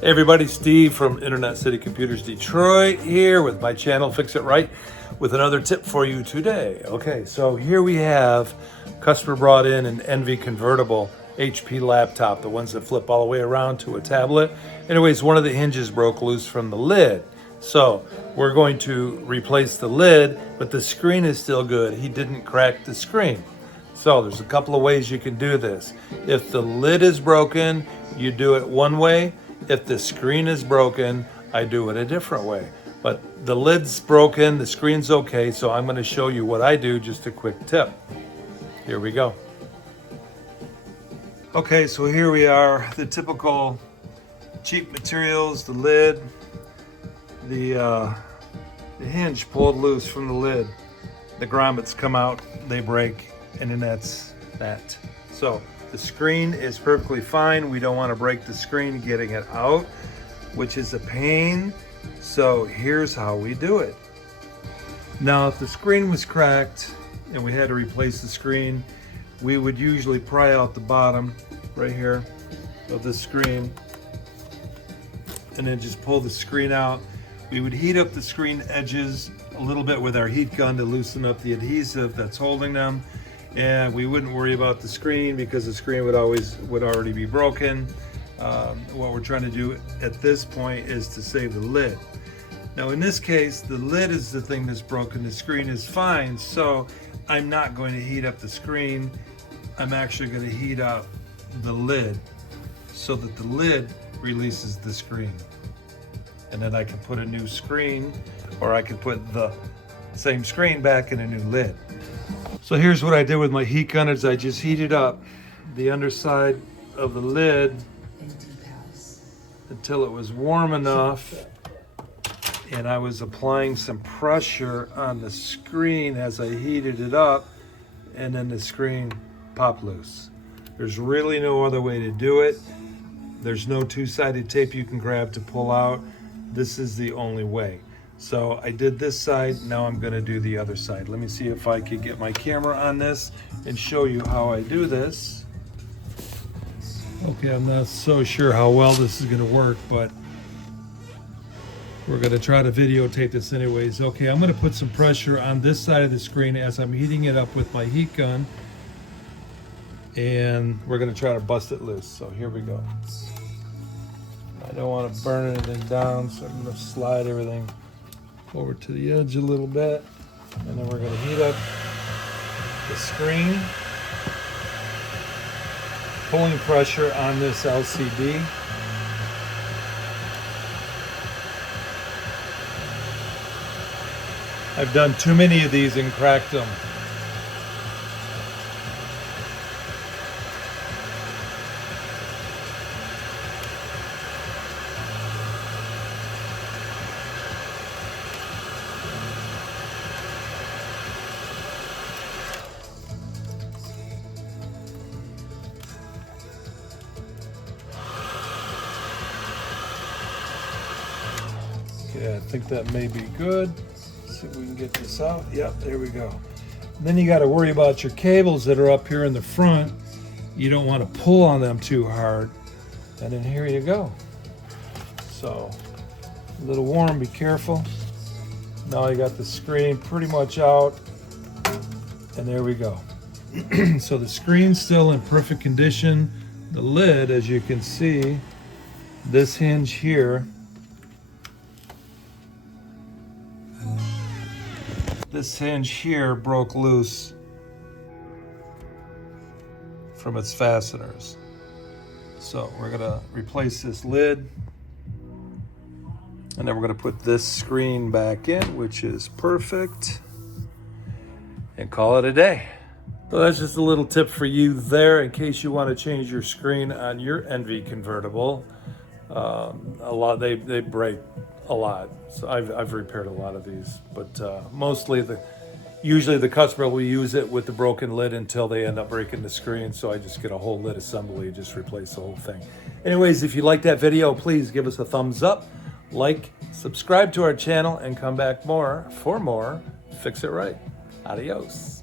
Hey everybody, Steve from Internet City Computers Detroit here with my channel Fix It Right with another tip for you today. Okay, so here we have customer brought in an Envy Convertible HP laptop, the ones that flip all the way around to a tablet. Anyways, one of the hinges broke loose from the lid. So we're going to replace the lid, but the screen is still good. He didn't crack the screen. So there's a couple of ways you can do this. If the lid is broken, you do it one way. If the screen is broken, I do it a different way. But the lid's broken, the screen's okay, so I'm going to show you what I do, just a quick tip. Here we go. Okay, so here we are, the typical cheap materials, the lid, the hinge pulled loose from the lid. The grommets come out, they break, and then that's that. So the screen is perfectly fine. We don't want to break the screen getting it out, which is a pain. So here's how we do it. Now, if the screen was cracked and we had to replace the screen, we would usually pry out the bottom right here of the screen and then just pull the screen out. We would heat up the screen edges a little bit with our heat gun to loosen up the adhesive that's holding them. And we wouldn't worry about the screen because the screen would already be broken. What we're trying to do at this point is to save the lid. Now in this case, the lid is the thing that's broken. The screen is fine, so I'm not going to heat up the screen. I'm actually going to heat up the lid so that the lid releases the screen. And then I can put a new screen, or I can put the same screen back in a new lid. So here's what I did with my heat gun is I just heated up the underside of the lid until it was warm enough, and I was applying some pressure on the screen as I heated it up, and then the screen popped loose. There's really no other way to do it. There's no two-sided tape you can grab to pull out. This is the only way. So I did this side, now I'm gonna do the other side. Let me see if I could get my camera on this and show you how I do this. Okay, I'm not so sure how well this is gonna work, but we're gonna try to videotape this anyways. Okay, I'm gonna put some pressure on this side of the screen as I'm heating it up with my heat gun, and we're gonna try to bust it loose. So here we go. I don't want to burn anything down, so I'm gonna slide everything over to the edge a little bit, and then we're going to heat up the screen, pulling pressure on this LCD. I've done too many of these and cracked them. Okay, I think that may be good. Let's see if we can get this out. Yep, there we go. And then you got to worry about your cables that are up here in the front. You don't want to pull on them too hard. And then here you go. So, a little warm, be careful. Now I got the screen pretty much out. And there we go. So the screen's still in perfect condition. The lid, as you can see, this hinge here, broke loose from its fasteners. So we're gonna replace this lid, and then we're gonna put this screen back in, which is perfect, and call it a day. So that's just a little tip for you there in case you want to change your screen on your Envy Convertible. They break a lot, so I've repaired a lot of these, but usually the customer will use it with the broken lid until they end up breaking the screen. So I just get a whole lid assembly, just replace the whole thing. Anyways, if you like that video, please give us a thumbs up, like, subscribe to our channel, and come back for more Fix It Right. Adios.